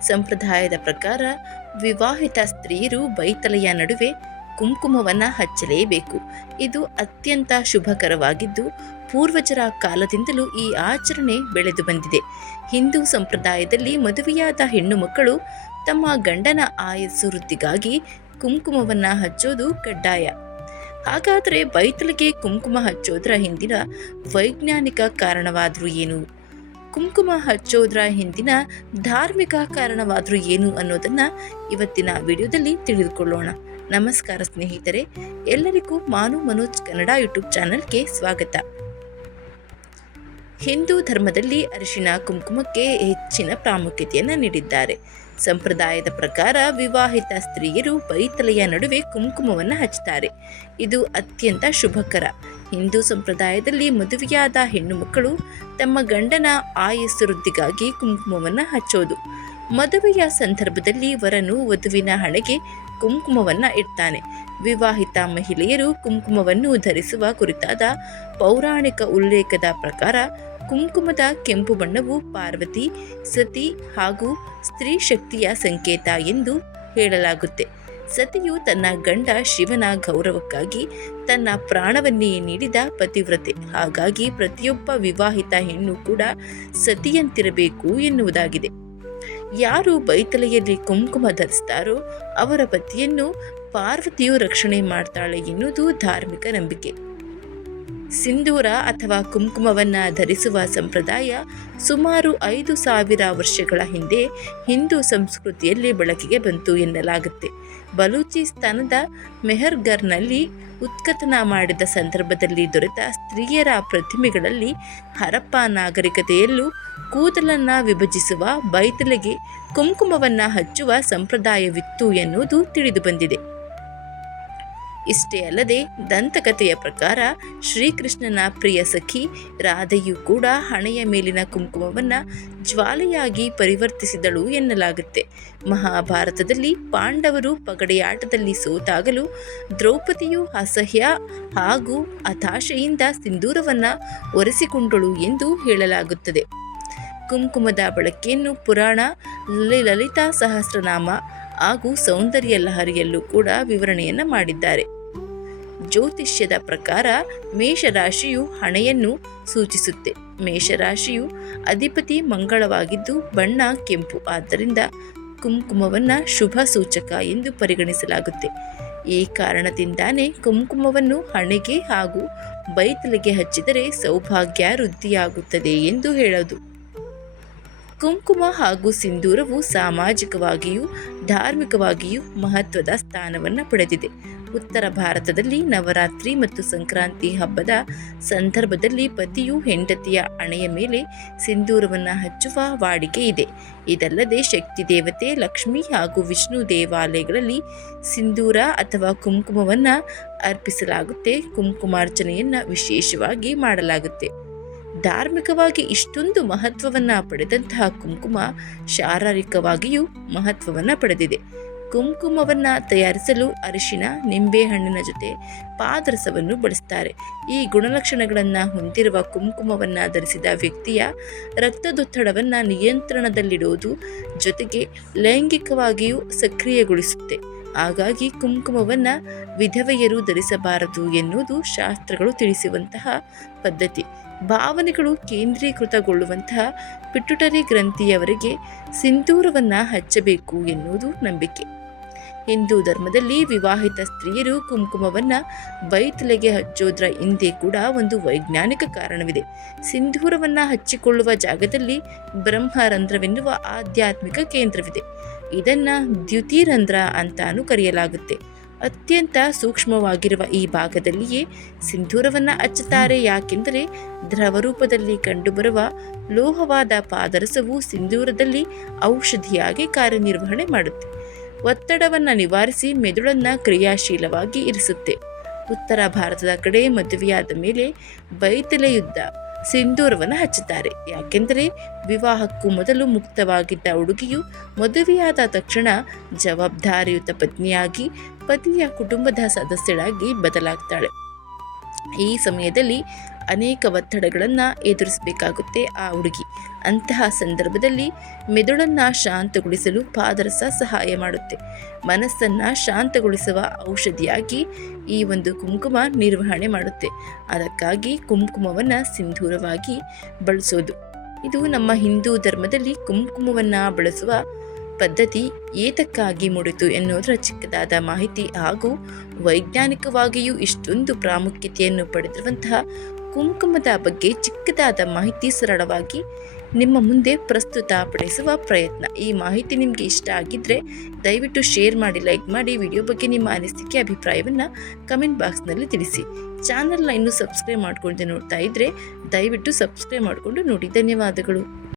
ಸಂಪ್ರದಾಯದ ಪ್ರಕಾರ ವಿವಾಹಿತ ಸ್ತ್ರೀಯರು ಬೈತಲೆಯ ನಡುವೆ ಕುಂಕುಮವನ್ನು ಹಚ್ಚಲೇಬೇಕು. ಇದು ಅತ್ಯಂತ ಶುಭಕರವಾಗಿದ್ದು, ಪೂರ್ವಜರ ಕಾಲದಿಂದಲೂ ಈ ಆಚರಣೆ ಬೆಳೆದು ಬಂದಿದೆ. ಹಿಂದೂ ಸಂಪ್ರದಾಯದಲ್ಲಿ ಮದುವೆಯಾದ ಹೆಣ್ಣು ಮಕ್ಕಳು ತಮ್ಮ ಗಂಡನ ಆಯಸ್ಸು ವೃದ್ಧಿಗಾಗಿ ಕುಂಕುಮವನ್ನು ಹಚ್ಚೋದು ಕಡ್ಡಾಯ. ಹಾಗಾದರೆ ಬೈತಲಿಗೆ ಕುಂಕುಮ ಹಚ್ಚೋದ್ರ ಹಿಂದಿನ ವೈಜ್ಞಾನಿಕ ಕಾರಣವಾದರೂ ಏನು? ಕುಂಕುಮ ಹಚ್ಚೋದ್ರ ಹಿಂದಿನ ಧಾರ್ಮಿಕ ಕಾರಣವಾದರೂ ಏನು ಅನ್ನೋದನ್ನು ಇವತ್ತಿನ ವಿಡಿಯೋದಲ್ಲಿ ತಿಳಿದುಕೊಳ್ಳೋಣ. ನಮಸ್ಕಾರ ಸ್ನೇಹಿತರೆ, ಎಲ್ಲರಿಗೂ ಮಾನು ಮನೋಜ್ ಕನ್ನಡ ಯೂಟ್ಯೂಬ್ ಚಾನಲ್ಗೆ ಸ್ವಾಗತ. ಹಿಂದೂ ಧರ್ಮದಲ್ಲಿ ಅರಿಶಿನ ಕುಂಕುಮಕ್ಕೆ ಹೆಚ್ಚಿನ ಪ್ರಾಮುಖ್ಯತೆಯನ್ನು ನೀಡಿದ್ದಾರೆ. ಸಂಪ್ರದಾಯದ ಪ್ರಕಾರ ವಿವಾಹಿತ ಸ್ತ್ರೀಯರು ಬೈತಲೆಯ ನಡುವೆ ಕುಂಕುಮವನ್ನು ಹಚ್ಚುತ್ತಾರೆ ಇದು ಅತ್ಯಂತ ಶುಭಕರ. ಹಿಂದೂ ಸಂಪ್ರದಾಯದಲ್ಲಿ ಮದುವೆಯಾದ ಹೆಣ್ಣು ಮಕ್ಕಳು ತಮ್ಮ ಗಂಡನ ಆಯಸ್ಸು ವೃದ್ಧಿಗಾಗಿ ಕುಂಕುಮವನ್ನು ಹಚ್ಚೋದು. ಮದುವೆಯ ಸಂದರ್ಭದಲ್ಲಿ ವರನು ವಧುವಿನ ಹಣೆಗೆ ಕುಂಕುಮವನ್ನು ಇಡ್ತಾನೆ. ವಿವಾಹಿತ ಮಹಿಳೆಯರು ಕುಂಕುಮವನ್ನು ಧರಿಸುವ ಕುರಿತಾದ ಪೌರಾಣಿಕ ಉಲ್ಲೇಖದ ಪ್ರಕಾರ ಕುಂಕುಮದ ಕೆಂಪು ಬಣ್ಣವು ಪಾರ್ವತಿ, ಸತಿ ಹಾಗೂ ಸ್ತ್ರೀ ಶಕ್ತಿಯ ಸಂಕೇತ ಎಂದು ಹೇಳಲಾಗುತ್ತೆ. ಸತಿಯು ತನ್ನ ಗಂಡ ಶಿವನ ಗೌರವಕ್ಕಾಗಿ ತನ್ನ ಪ್ರಾಣವನ್ನೇ ನೀಡಿದ ಪತಿವ್ರತೆ. ಹಾಗಾಗಿ ಪ್ರತಿಯೊಬ್ಬ ವಿವಾಹಿತ ಹೆಣ್ಣು ಕೂಡ ಸತಿಯಂತಿರಬೇಕು ಎನ್ನುವುದಾಗಿದೆ. ಯಾರು ಬೈತಲೆಯಲ್ಲಿ ಕುಂಕುಮ ಧರಿಸ್ತಾರೋ ಅವರ ಪತಿಯನ್ನು ಪಾರ್ವತಿಯು ರಕ್ಷಣೆ ಮಾಡ್ತಾಳೆ ಎನ್ನುವುದು ಧಾರ್ಮಿಕ ನಂಬಿಕೆ. ಸಿಂಧೂರ ಅಥವಾ ಕುಂಕುಮವನ್ನು ಧರಿಸುವ ಸಂಪ್ರದಾಯ ಸುಮಾರು ಐದು ಸಾವಿರ ವರ್ಷಗಳ ಹಿಂದೆ ಹಿಂದೂ ಸಂಸ್ಕೃತಿಯಲ್ಲಿ ಬಳಕೆಗೆ ಬಂತು ಎನ್ನಲಾಗುತ್ತೆ. ಬಲೂಚಿಸ್ತಾನದ ಮೆಹರ್ಗರ್ನಲ್ಲಿ ಉತ್ಕಥನ ಮಾಡಿದ ಸಂದರ್ಭದಲ್ಲಿ ದೊರೆತ ಸ್ತ್ರೀಯರ ಪ್ರತಿಮೆಗಳಲ್ಲಿ ಹರಪ್ಪ ನಾಗರಿಕತೆಯಲ್ಲೂ ಕೂದಲನ್ನು ವಿಭಜಿಸುವ, ಬೈತಲೆಗೆ ಕುಂಕುಮವನ್ನು ಹಚ್ಚುವ ಸಂಪ್ರದಾಯವಿತ್ತು ಎನ್ನುವುದು ತಿಳಿದುಬಂದಿದೆ ಇಷ್ಟೇ ಅಲ್ಲದೆ ದಂತಕಥೆಯ ಪ್ರಕಾರ ಶ್ರೀಕೃಷ್ಣನ ಪ್ರಿಯ ಸಖಿ ರಾಧೆಯು ಕೂಡ ಹಣೆಯ ಮೇಲಿನ ಕುಂಕುಮವನ್ನು ಜ್ವಾಲೆಯಾಗಿ ಪರಿವರ್ತಿಸಿದಳು ಎನ್ನಲಾಗುತ್ತೆ. ಮಹಾಭಾರತದಲ್ಲಿ ಪಾಂಡವರು ಪಗಡೆಯಾಟದಲ್ಲಿ ಸೋತಾಗಲು ದ್ರೌಪದಿಯು ಅಸಹ್ಯ ಹಾಗೂ ಹತಾಶೆಯಿಂದ ಸಿಂಧೂರವನ್ನು ಒರೆಸಿಕೊಂಡಳು ಎಂದು ಹೇಳಲಾಗುತ್ತದೆ. ಕುಂಕುಮದ ಬಳಕೆಯನ್ನು ಪುರಾಣ ಲಲಿತಾ ಸಹಸ್ರನಾಮ ಹಾಗೂ ಸೌಂದರ್ಯ ಲಹರಿಯಲ್ಲೂ ಕೂಡ ವಿವರಣೆಯನ್ನು ಮಾಡಿದ್ದಾರೆ. ಜ್ಯೋತಿಷ್ಯದ ಪ್ರಕಾರ ಮೇಷರಾಶಿಯು ಹಣೆಯನ್ನು ಸೂಚಿಸುತ್ತೆ. ಮೇಷರಾಶಿಯು ಅಧಿಪತಿ ಮಂಗಳವಾಗಿದ್ದು ಬಣ್ಣ ಕೆಂಪು. ಆದ್ದರಿಂದ ಕುಂಕುಮವನ್ನು ಶುಭ ಸೂಚಕ ಎಂದು ಪರಿಗಣಿಸಲಾಗುತ್ತೆ. ಈ ಕಾರಣದಿಂದಾನೇ ಕುಂಕುಮವನ್ನು ಹಣೆಗೆ ಹಾಗೂ ಬೈತಲೆಗೆ ಹಚ್ಚಿದರೆ ಸೌಭಾಗ್ಯ ವೃದ್ಧಿಯಾಗುತ್ತದೆ ಎಂದು ಹೇಳೋದು. ಕುಂಕುಮ ಹಾಗೂ ಸಿಂಧೂರವು ಸಾಮಾಜಿಕವಾಗಿಯೂ, ಧಾರ್ಮಿಕವಾಗಿಯೂ ಮಹತ್ವದ ಸ್ಥಾನವನ್ನು ಪಡೆದಿದೆ. ಉತ್ತರ ಭಾರತದಲ್ಲಿ ನವರಾತ್ರಿ ಮತ್ತು ಸಂಕ್ರಾಂತಿ ಹಬ್ಬದ ಸಂದರ್ಭದಲ್ಲಿ ಪತಿಯು ಹೆಂಡತಿಯ ಅಣೆಯ ಮೇಲೆ ಸಿಂಧೂರವನ್ನು ಹಚ್ಚುವ ವಾಡಿಕೆ ಇದೆ. ಇದಲ್ಲದೆ ಶಕ್ತಿ ದೇವತೆ ಲಕ್ಷ್ಮಿ ಹಾಗೂ ವಿಷ್ಣು ದೇವಾಲಯಗಳಲ್ಲಿ ಸಿಂಧೂರ ಅಥವಾ ಕುಂಕುಮವನ್ನು ಅರ್ಪಿಸಲಾಗುತ್ತೆ. ಕುಂಕುಮಾರ್ಚನೆಯನ್ನು ವಿಶೇಷವಾಗಿ ಮಾಡಲಾಗುತ್ತೆ. ಧಾರ್ಮಿಕವಾಗಿ ಇಷ್ಟೊಂದು ಮಹತ್ವವನ್ನು ಪಡೆದಂತಹ ಕುಂಕುಮ ಶಾರೀರಿಕವಾಗಿಯೂ ಮಹತ್ವವನ್ನು ಪಡೆದಿದೆ. ಕುಂಕುಮವನ್ನು ತಯಾರಿಸಲು ಅರಿಶಿನ ನಿಂಬೆಹಣ್ಣಿನ ಜೊತೆ ಪಾದರಸವನ್ನು ಬಳಸ್ತಾರೆ. ಈ ಗುಣಲಕ್ಷಣಗಳನ್ನು ಹೊಂದಿರುವ ಕುಂಕುಮವನ್ನು ಧರಿಸಿದ ವ್ಯಕ್ತಿಯ ರಕ್ತದೊತ್ತಡವನ್ನು ನಿಯಂತ್ರಣದಲ್ಲಿಡುವುದು ಜೊತೆಗೆ ಲೈಂಗಿಕವಾಗಿಯೂ ಸಕ್ರಿಯಗೊಳಿಸುತ್ತೆ. ಹಾಗಾಗಿ ಕುಂಕುಮವನ್ನು ವಿಧವೆಯರು ಧರಿಸಬಾರದು ಎನ್ನುವುದು ಶಾಸ್ತ್ರಗಳು ತಿಳಿಸುವಂತಹ ಪದ್ಧತಿ. ಭಾವನೆಗಳು ಕೇಂದ್ರೀಕೃತಗೊಳ್ಳುವಂತಹ ಪಿಟುಟರಿ ಗ್ರಂಥಿಯವರಿಗೆ ಸಿಂಧೂರವನ್ನು ಹಚ್ಚಬೇಕು ಎನ್ನುವುದು ನಂಬಿಕೆ. ಹಿಂದೂ ಧರ್ಮದಲ್ಲಿ ವಿವಾಹಿತ ಸ್ತ್ರೀಯರು ಕುಂಕುಮವನ್ನು ಬೈತಲೆಗೆ ಹಚ್ಚೋದ್ರ ಹಿಂದೆ ಕೂಡ ಒಂದು ವೈಜ್ಞಾನಿಕ ಕಾರಣವಿದೆ. ಸಿಂಧೂರವನ್ನು ಹಚ್ಚಿಕೊಳ್ಳುವ ಜಾಗದಲ್ಲಿ ಬ್ರಹ್ಮರಂಧ್ರವೆನ್ನುವ ಆಧ್ಯಾತ್ಮಿಕ ಕೇಂದ್ರವಿದೆ. ಇದನ್ನು ದ್ಯುತಿರಂಧ್ರ ಅಂತಾನೂ ಕರೆಯಲಾಗುತ್ತೆ. ಅತ್ಯಂತ ಸೂಕ್ಷ್ಮವಾಗಿರುವ ಈ ಭಾಗದಲ್ಲಿಯೇ ಸಿಂಧೂರವನ್ನು ಹಚ್ಚುತ್ತಾರೆ. ಯಾಕೆಂದರೆ ದ್ರವರೂಪದಲ್ಲಿ ಕಂಡುಬರುವ ಲೋಹವಾದ ಪಾದರಸವು ಸಿಂಧೂರದಲ್ಲಿ ಔಷಧಿಯಾಗಿ ಕಾರ್ಯನಿರ್ವಹಣೆ ಮಾಡುತ್ತೆ. ಒತ್ತಡವನ್ನು ನಿವಾರಿಸಿ ಮೆದುಳನ್ನು ಕ್ರಿಯಾಶೀಲವಾಗಿ ಇರಿಸುತ್ತೆ. ಉತ್ತರ ಭಾರತದ ಕಡೆ ಮದುವೆಯಾದ ಮೇಲೆ ಬೈತಲೆಯುದ್ದ ಸಿಂಧೂರವನ್ನು ಹಚ್ಚುತ್ತಾರೆ. ಯಾಕೆಂದರೆ ವಿವಾಹಕ್ಕೂ ಮೊದಲು ಮುಕ್ತವಾಗಿದ್ದ ಹುಡುಗಿಯು ಮದುವೆಯಾದ ತಕ್ಷಣ ಜವಾಬ್ದಾರಿಯುತ ಪತ್ನಿಯಾಗಿ, ಪತಿಯ ಕುಟುಂಬದ ಸದಸ್ಯಳಾಗಿ ಬದಲಾಗ್ತಾಳೆ. ಈ ಸಮಯದಲ್ಲಿ ಅನೇಕ ಒತ್ತಡಗಳನ್ನು ಎದುರಿಸಬೇಕಾಗುತ್ತೆ ಆ ಹುಡುಗಿ. ಅಂತಹ ಸಂದರ್ಭದಲ್ಲಿ ಮೆದುಳನ್ನು ಶಾಂತಗೊಳಿಸಲು ಪಾದರಸ ಸಹಾಯ ಮಾಡುತ್ತೆ. ಮನಸ್ಸನ್ನು ಶಾಂತಗೊಳಿಸುವ ಔಷಧಿಯಾಗಿ ಈ ಒಂದು ಕುಂಕುಮ ನಿರ್ವಹಣೆ ಮಾಡುತ್ತೆ. ಅದಕ್ಕಾಗಿ ಕುಂಕುಮವನ್ನು ಸಿಂಧೂರವಾಗಿ ಬಳಸೋದು. ಇದು ನಮ್ಮ ಹಿಂದೂ ಧರ್ಮದಲ್ಲಿ ಕುಂಕುಮವನ್ನು ಬಳಸುವ ಪದ್ಧತಿ ಏತಕ್ಕಾಗಿ ಮೂಡಿತು ಎನ್ನುವುದರ ಚಿಕ್ಕದಾದ ಮಾಹಿತಿ ಹಾಗೂ ವೈಜ್ಞಾನಿಕವಾಗಿಯೂ ಇಷ್ಟೊಂದು ಪ್ರಾಮುಖ್ಯತೆಯನ್ನು ಪಡೆದಿರುವಂತಹ ಕುಂಕುಮದ ಬಗ್ಗೆ ಚಿಕ್ಕದಾದ ಮಾಹಿತಿ ಸರಳವಾಗಿ ನಿಮ್ಮ ಮುಂದೆ ಪ್ರಸ್ತುತಪಡಿಸುವ ಪ್ರಯತ್ನ. ಈ ಮಾಹಿತಿ ನಿಮಗೆ ಇಷ್ಟ ಆಗಿದ್ದರೆ ದಯವಿಟ್ಟು ಶೇರ್ ಮಾಡಿ, ಲೈಕ್ ಮಾಡಿ, ವಿಡಿಯೋ ಬಗ್ಗೆ ನಿಮ್ಮ ಅನಿಸಿಕೆ, ಅಭಿಪ್ರಾಯವನ್ನು ಕಮೆಂಟ್ ಬಾಕ್ಸ್ನಲ್ಲಿ ತಿಳಿಸಿ. ಚಾನಲ್ನ ಇನ್ನೂ ಸಬ್ಸ್ಕ್ರೈಬ್ ಮಾಡ್ಕೊಂಡು ನೋಡ್ತಾ ಇದ್ದರೆ ದಯವಿಟ್ಟು ಸಬ್ಸ್ಕ್ರೈಬ್ ಮಾಡಿಕೊಂಡು ನೋಡಿ. ಧನ್ಯವಾದಗಳು.